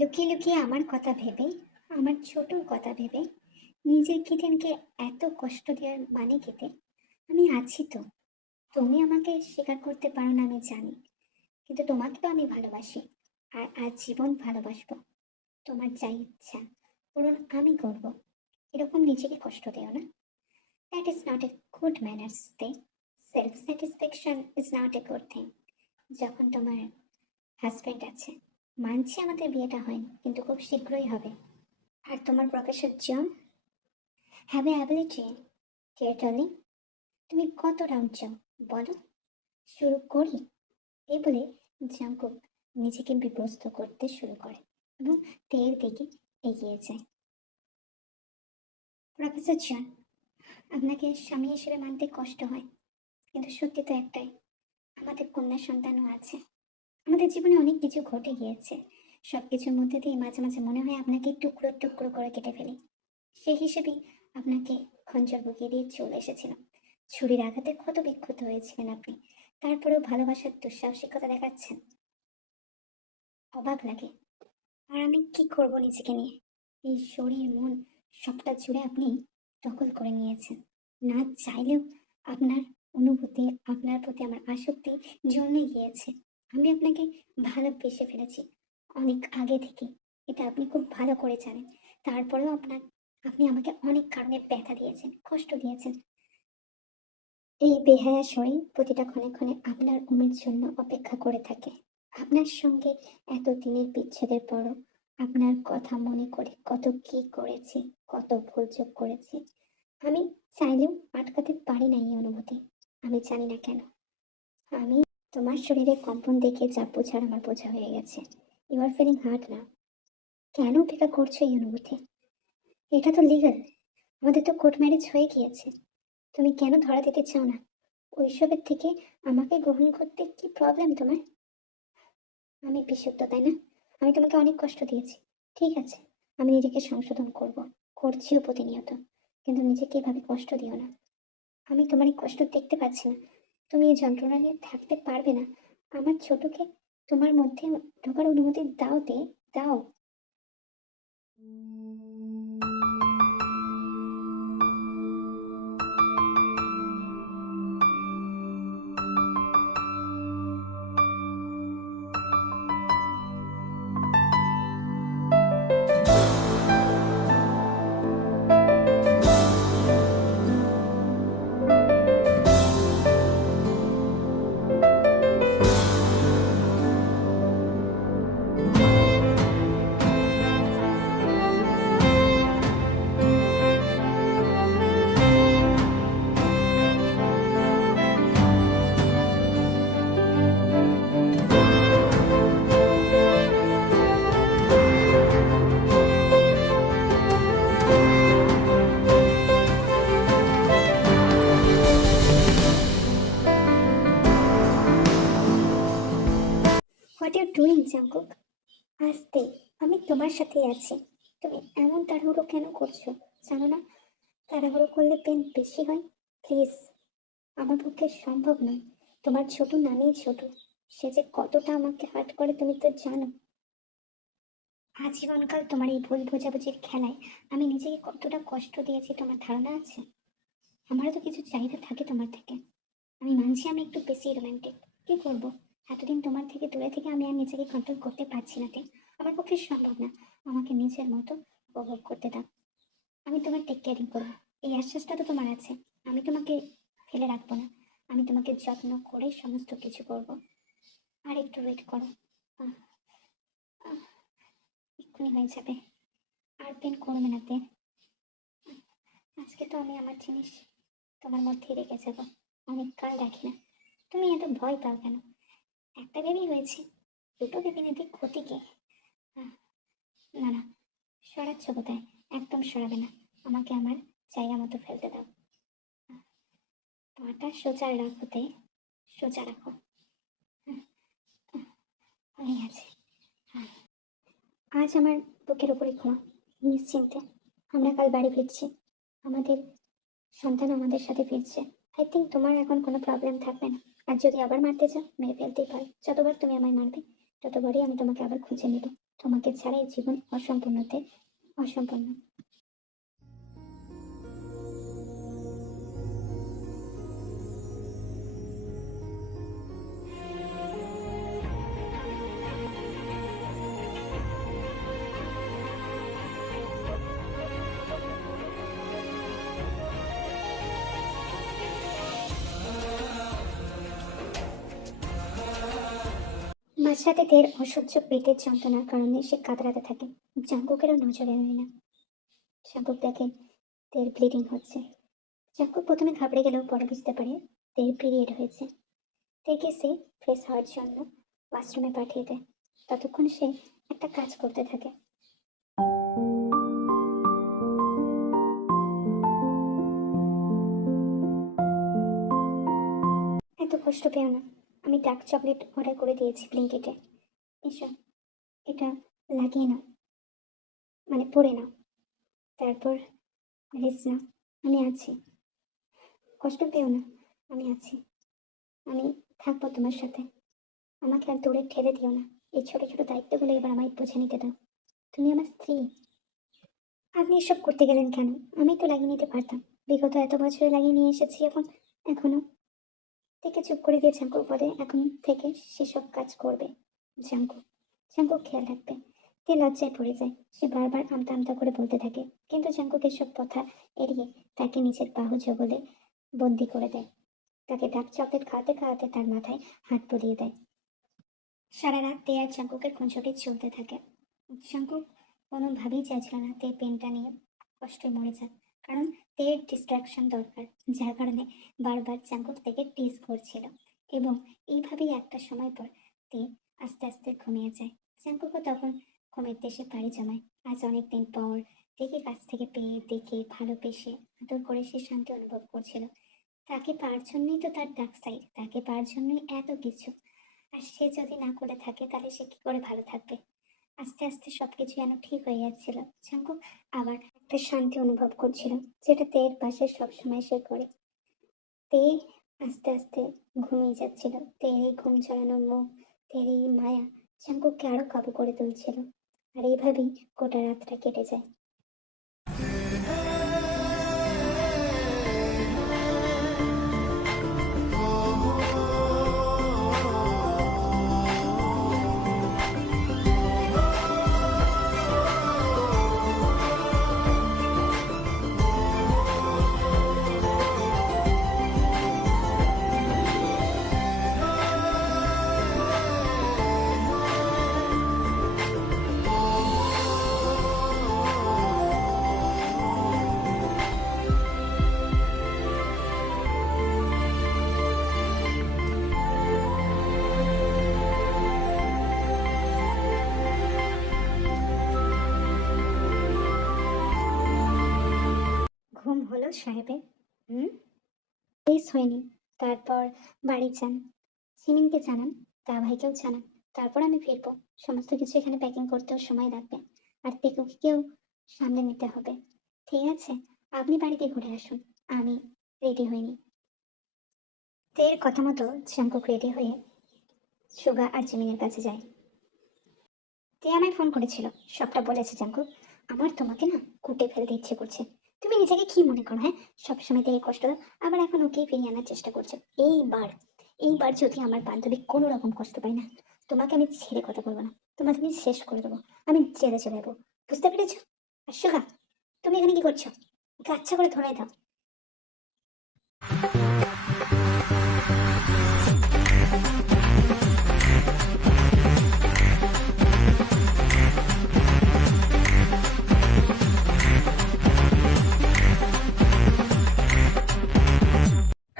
লুকিয়ে লুকিয়ে আমার কথা ভেবে, আমার ছোটর কথা ভেবে নিজের কিটেনকে এত কষ্ট দেওয়ার মানে কেটে আমি আছি তো। তুমি আমাকে স্বীকার করতে পারো না আমি জানি, কিন্তু তোমাকে তো আমি ভালোবাসি, আর আজ জীবন ভালোবাসবো। তোমার যাই ইচ্ছা পূরণ আমি করব। এরকম নিজেকে কষ্ট দেও না। That is not a good manners দে। Self satisfaction is not a good thing. যখন তোমার হাজব্যান্ড আছে, মানছি আমাদের বিয়েটা হয়নি, কিন্তু খুব শীঘ্রই হবে। আর তোমার professor John have a ability. Dear darling, তুমি কত রাউন্ড চাও বলো, শুরু করি। এই বলে জাঙ্কুক নিজেকে বিব্রস্ত করতে শুরু করে এবং তেয়ের দিকে এগিয়ে যায়। প্রফেসর জন, আপনাকে স্বামী হিসেবে মানতে কষ্ট হয়, কিন্তু সত্যি তো একটাই, আমাদের কন্যা সন্তানও আছে। আমাদের জীবনে অনেক কিছু ঘটে গিয়েছে। সব কিছুর মধ্যে দিয়ে মাঝে মাঝে মনে হয় আপনাকে টুকরো টুকরো করে কেটে ফেলি। সেই হিসেবেই আপনাকে খঞ্জর বুকিয়ে দিয়ে চলে এসেছিলাম। ছুরির আঘাতে ক্ষত বিক্ষত হয়েছিলেন আপনি, তারপরেও ভালোবাসার দুঃসাহসিকতা দেখাচ্ছেন। অবাক লাগে। আর আমি কি করব নিজেকে নিয়ে? এই শরীর মন সবটা জুড়ে আপনি দখল করে নিয়েছেন। না চাইলেও আপনার অনুভূতি, আপনার প্রতি আমার আসক্তি জন্মে গিয়েছে। আমি আপনাকে ভালোবেসে ফেলেছি অনেক আগে থেকে, এটা আপনি খুব ভালো করে জানেন। তারপরেও আপনি আমাকে অনেক কারণে ব্যথা দিয়েছেন, কষ্ট দিয়েছেন। এই বেহায়া শরীর প্রতিটা ক্ষণে ক্ষণে আপনার ঘুমের জন্য অপেক্ষা করে থাকে। আপনার সঙ্গে এত দিনের বিচ্ছেদের পরও আপনার কথা মনে করে কত কি করেছি, কত ভুলচুক করেছি। আমি চাইলেও আটকাতে পারি না এই অনুভূতি। আমি জানি না কেন। আমি তোমার শরীরে কম্পন দেখে যা বোঝার আমার বোঝা হয়ে গেছে। ইউ আর ফিলিং হার্ট না। কেন অপেক্ষা করছো এই অনুভূতি? এটা তো লিগাল, আমাদের তো কোর্ট ম্যারেজ হয়ে গিয়েছে। তুমি কেন ধরা দিতে চাও না? ওইসবের থেকে আমাকে গ্রহণ করতে কি প্রবলেম তোমার? আমি বিশুদ্ধ, তাই না? আমি তোমাকে অনেক কষ্ট দিয়েছি, ঠিক আছে। আমি নিজেকে সংশোধন করব, করছিও প্রতিনিয়ত। কিন্তু নিজেকে এভাবে কষ্ট দিও না। আমি তোমার এই কষ্ট দেখতে পাচ্ছি না। তুমি এই যন্ত্রণা নিয়ে থাকতে পারবে না। আমার ছোটকে তোমার মধ্যে ঢোকার অনুমতি দাও, দাও। What you doing Jungkook? আস্তে, আমি তোমার সাথেই আছি। তুমি এমন তাড়াহুড়ো কেন করছো? জানো না তাড়াহুড়ো করলে পেন বেশি হয়? প্লিজ, আমার পক্ষে সম্ভব নয়। তোমার ছোট নামেই ছোট, সে যে কতটা আমাকে হার্ট করে তুমি তো জানো। আজীবনকাল তোমার এই ভুল বোঝাবুঝির খেলায় আমি নিজেকে কতটা কষ্ট দিয়েছি তোমার ধারণা আছে? আমারও তো কিছু চাহিদা থাকে তোমার থেকে। আমি মানছি আমি একটু বেশি রোমান্টিক। কি করব, এতদিন তোমার থেকে দূরে থেকে আমি আর নিজেকে কন্ট্রোল করতে পারছি না। আমার পক্ষে সম্ভব না। আমাকে নিজের মতো উপভোগ করতে দাও। আমি তোমার টেক কেয়ারিং করবো, এই আশ্বাসটা তো তোমার আছে। আমি তোমাকে ফেলে রাখবো না। আমি তোমাকে যত্ন করে সমস্ত কিছু করব। আর একটু ওয়েট করো। আহ, আহ, এক্ষুনি হয়ে যাবে। আর পেন করবে না তে। আজকে তো আমি আমার জিনিস তোমার মধ্যেই রেখে যাবো, অনেক কাল রাখি না। তুমি এত ভয় পাও কেন? একটা বেবি হয়েছে, দুটো বেবি নিতে ক্ষতি কি? আহ, না না, সরাচ্ছ কোথায়? একদম সরাবে না। আমাকে আমার জায়গা মতো ফেলতে দাও। আহ, পাটা সোজা রাখোতে, সোজা রাখো। আহ, আহ, হয়ে গেছে। আহ, আজ আমার বুকের উপরে ঘুমা, নিশ্চিন্তে। আমরা কাল বাড়ি ফিরছি, আমাদের সন্তান আমাদের সাথে ফিরছে। আই থিঙ্ক তোমার এখন কোনো প্রবলেম থাকবে না। আর যদি আবার মারতে চাও, মেরে ফেলতেই পারো। যতবার তুমি আমায় মারবে, ততবারই আমি তোমাকে আবার খুঁজে নেব। তোমাকে ছাড়া এই জীবন অসম্পূর্ণ। মাঝরাতে তের অসহ্য পেটের যন্ত্রণার কারণে সে কাতরাতে থাকে। জাঙ্কুকেরও নজরে এড়োয় না। জাঙ্কুক দেখে তের ব্লিডিং হচ্ছে। জাঙ্কুক প্রথমে ঘাবড়ে গেলেও পরে বুঝতে পারে তের পিরিয়ড হয়েছে। তেকে সে ফ্রেশ হওয়ার জন্য ওয়াশরুমে পাঠিয়ে দেয়। ততক্ষণ সে একটা কাজ করতে থাকে। এত কষ্ট পেও না, আমি ডার্ক চকলেট অর্ডার করে দিয়েছি ব্লিঙ্কিটে। এসো, এটা লাগিয়ে নাও, মানে পরে নাও, তারপর রেস্ট নাও। আমি আছি, কষ্ট পেও না, আমি আছি, আমি থাকবো তোমার সাথে। আমাকে আর দূরে ঠেলে দিও না। এই ছোট ছোট দায়িত্বগুলো এবার আমায় বুঝে নিতে দাও। তুমি আমার স্ত্রী। আপনি এসব করতে গেলেন কেন? আমি তো লাগিয়ে নিতে পারতাম। বিগত এত বছরে লাগিয়ে নিয়ে এসেছি, এখনো। থেকে চুপ করে দিয়ে জাঙ্কু বলে, এখন থেকে সেসব কাজ করবে। জাঙ্কু জাঙ্কু খেয়াল রাখবে। তে লজ্জায় পড়ে যায়। সে বারবার আমতা আমতা করে বলতে থাকে, কিন্তু জাঙ্কুক এসব কথা এড়িয়ে তাকে নিজের বাহু জগলে বন্দি করে দেয়। তাকে ডার্ক চকলেট খাওয়াতে খাওয়াতে তার মাথায় হাত বুলিয়ে দেয়। সারা রাত তে আর জাঙ্কুকের খুনসুটি চলতে থাকে। জাঙ্কুক কোনোভাবেই চাইছিল না তে পেনটা নিয়ে কষ্টে মরে যাক, কারণ তের ডিস্ট্রাকশন দরকার, যার কারণে বারবার জাঙ্কুক থেকে টিজ করছিল। এবং এইভাবেই একটা সময় পর তে আস্তে আস্তে ঘুমিয়ে যায়। জাঙ্কুকও তখন ঘুমের দেশে পাড়ি জমায়। আজ অনেকদিন পর তেকে কাছ থেকে পেয়ে, দেখে, ভালোবেসে, আদর করে সে শান্তি অনুভব করছিল। তাকে পাওয়ার জন্যই তো তার ডার্ক সাইড, তাকে পাওয়ার জন্যই এত কিছু। আর সে যদি না করে থাকে তাহলে সে কি করে ভালো থাকবে? আস্তে আস্তে সবকিছু যেন ঠিক হয়ে যাচ্ছিল। জাঙ্কুক আবার একটা শান্তি অনুভব করছিল, যেটা তের পাশে সবসময় সে করে। তে আস্তে আস্তে ঘুমিয়ে যাচ্ছিল। তের এই ঘুম ছড়ানো মুখ, তের এই মায়া জাঙ্কুককে আরো কাবু করে তুলছিল। আর এইভাবেই গোটা রাতটা কেটে যায়। ঘুম হলো সাহেবের? হুম, বেশ হয়নি। তারপর বাড়ি যান, সিমিনকে জানান, তা ভাইকেও জানান। তারপর আমি ফিরবো। সমস্ত কিছু এখানে প্যাকিং করতেও সময় লাগবে, আর তেকুকেও সামলে নিতে হবে। ঠিক আছে, আপনি বাড়িতে ঘুরে আসুন, আমি রেডি হইনি। তের কথা মতো জাঙ্কুক রেডি হয়ে সুগা আর জিমিনের কাছে যায়। তে আমায় ফোন করেছিল, সবটা বলেছে জাঙ্কুক। আমার তোমাকে না কুটে ফেলতে ইচ্ছে করছে। তুমি নিজেকে কি মনে করো, হ্যাঁ? সবসময় থেকে কষ্ট দাও, আবার এখন ওকেই ফিরিয়ে আনার চেষ্টা করছো। এইবার যদি আমার বান্ধবী কোনো রকম কষ্ট পায় না, তোমাকে আমি ছেড়ে কথা বলবো না। তোমাকে আমি শেষ করে দেবো। আমি জেলে চলে যাবো। বুঝতে পেরেছো? আর সুগা, তুমি এখানে কি করছো? ওকে আচ্ছা করে ধরে দাও।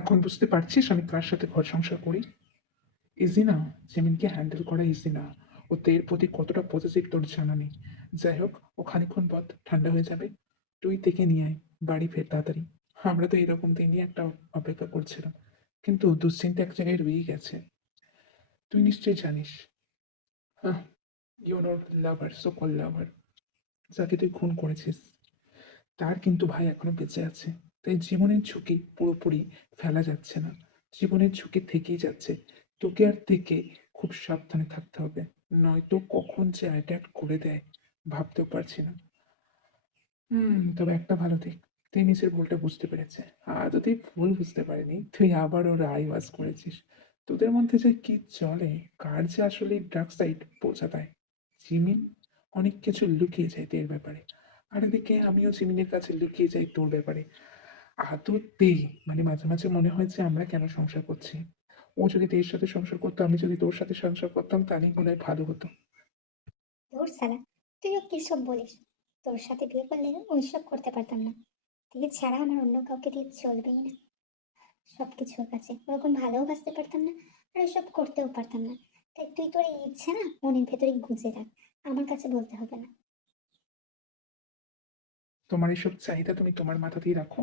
এখন বুঝতে পারছিস আমি কার সাথে ঘর সংসার করি? ইজি না, জেমিনকে হ্যান্ডেল করা ইজি না। ও এর প্রতি কতটা পজিটিভ তোর জানা নেই। যাই হোক, ও খানিক্ষণ পথ ঠান্ডা হয়ে যাবে। তুই থেকে নিয়ে আয়, বাড়ি ফের তাড়াতাড়ি। আমরা তো এরকম দিনই একটা অপেক্ষা করছিলাম, কিন্তু দুশ্চিন্তা এক জায়গায় রয়েই গেছে। তুই নিশ্চয়ই জানিস, হ্যাঁ, ইউনোর লাভার, সকল লাভার, যাকে তুই খুন করেছিস, তার কিন্তু ভাই এখনো বেঁচে আছে। তাই জীবনের ঝুঁকি পুরোপুরি ফেলা যাচ্ছে না। জীবনের ঝুঁকি থেকেই যাচ্ছে। তোকে আর থেকে খুব সাবধানে থাকতে হবে। নয়তো কখন যে অ্যাটাক করে দেয় ভাবতেও পারছি না। তবে একটা ভালো দিক, তুই নিজের ভুলটা বুঝতে পেরেছে। আর যদি ভুল বুঝতে পারিনি, তুই আবার ওর আইওয়াজ করেছিস। তোদের মধ্যে যে কি চলে, কার যে আসলে ডার্ক সাইড বোঝা দেয়। জিমিন অনেক কিছু লুকিয়ে যায় তোর ব্যাপারে, আর এদিকে আমিও জিমিনের কাছে লুকিয়ে যাই তোর ব্যাপারে। আদতে মানে মাঝে মাঝে মনে হয় যে আমরা কেন সংসার করছি। ও যদি তোর সাথে সংসার করতো, আমি যদি তোর সাথে সংসার করতাম, তাহলেই মনে হয় ভালো হতো। ধুর সালা, তুইও কি সব বলিস? তোর সাথে বিয়ে করলে ওইসব করতে পারতাম না। তুই ছাড়া আমার অন্য কাউকে দিয়ে চলবেই না। সবকিছুর কাছে ওরকম ভালোও পারতাম না, আর এসব করতেও পারতাম না। তাই তুই তোর এই ইচ্ছে না মনের ভেতরে গুজে রাখ, আমার কাছে বলতে হবে না। তোমার এইসব চাহিদা তুমি তোমার মাথাতেই রাখো।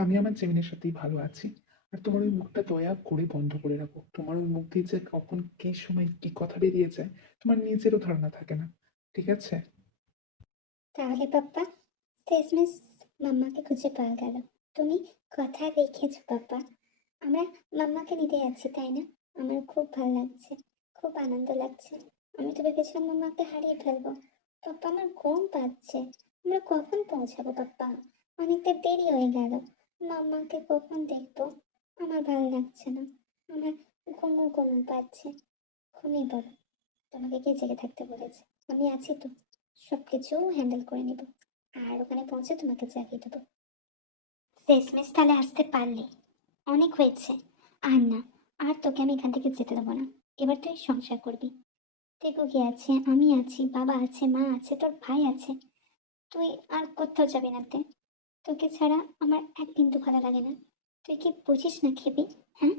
আমি আমার জেমিনের সাথেই ভালো আছি। আর তোমার ওই মুখটা দয়া করে বন্ধ করে রাখো। তোমার ওই মুখ দিয়ে যে কখন কি সময় কি কথা বেরিয়ে যায়, তোমার নিজেরও ধারণা থাকে না। ঠিক আছে? তাহলে পাপ্পা, শেষমেশ মাম্মাকে খুঁজে পাওয়া গেল। তুমি কথা রেখেছো পাপ্পা। আমরা মাম্মাকে নিতে যাচ্ছি, তাই না? আমার খুব ভালো লাগছে, খুব আনন্দ লাগছে। আমি তো ভেবেছিলাম মাম্মাকে হারিয়ে ফেলবো। পাপ্পা, আমার ঘুম পাচ্ছে। আমরা কখন পৌঁছাবো পাপ্পা? অনেকটা দেরি হয়ে গেল। মাম্মাকে কখন দেখবো? আমার ভালো লাগছে না। আমার ঘুমও ঘুম পাচ্ছে। ঘুমিয়ে পড়ো। তোমাকে কে জেগে থাকতে বলেছে? আমি আছি তো, সবকিছু হ্যান্ডেল করে নিব। আর ওখানে পৌঁছে তোমাকে জাগিয়ে দেবো। শেষমেশ তাহলে আসতে পারলি, অনেক হয়েছে। আর না, আর তোকে আমি এখান থেকে যেতে দেবো না। এবার তুই সংসার করবি। টেকুকি আছে, আমি আছি, বাবা আছে, মা আছে, তোর ভাই আছে। তুই আর কোথাও যাবি না তে। তোকে ছাড়া আমার এক বিন্দু ভালো লাগে না। তুই কি বুঝিস না খেবি? হ্যাঁ,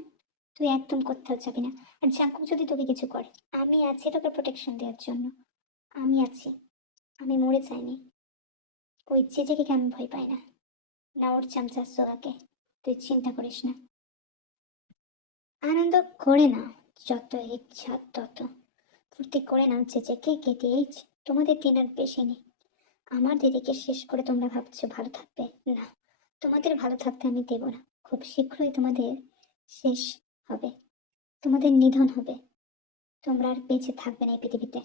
তুই একদম কোথাও যাবি না। আর জাঙ্কুক যদি তোকে কিছু করে, আমি আছি তোকে প্রোটেকশন দেওয়ার জন্য। আমি আছি। আমি মরে যাইনি। ওই চেঁচেকে আমি ভয় পাই না, না ওর চামচা সোহাকে। তুই চিন্তা করিস না। আনন্দ করে নাও, যত ইচ্ছা তত ফুর্তি করে নাও। চেঁচেকে কেটেই তোমাদের দিন আর বেশি নেই। আমার দিদিকে শেষ করে তোমরা ভাবছো ভালো থাকবে। না, তোমাদের ভালো থাকতে আমি দেব না। খুব শীঘ্রই তোমাদের শেষ হবে, তোমাদের নিধন হবে। তোমরা আর বেঁচে থাকবে না এই পৃথিবীতে।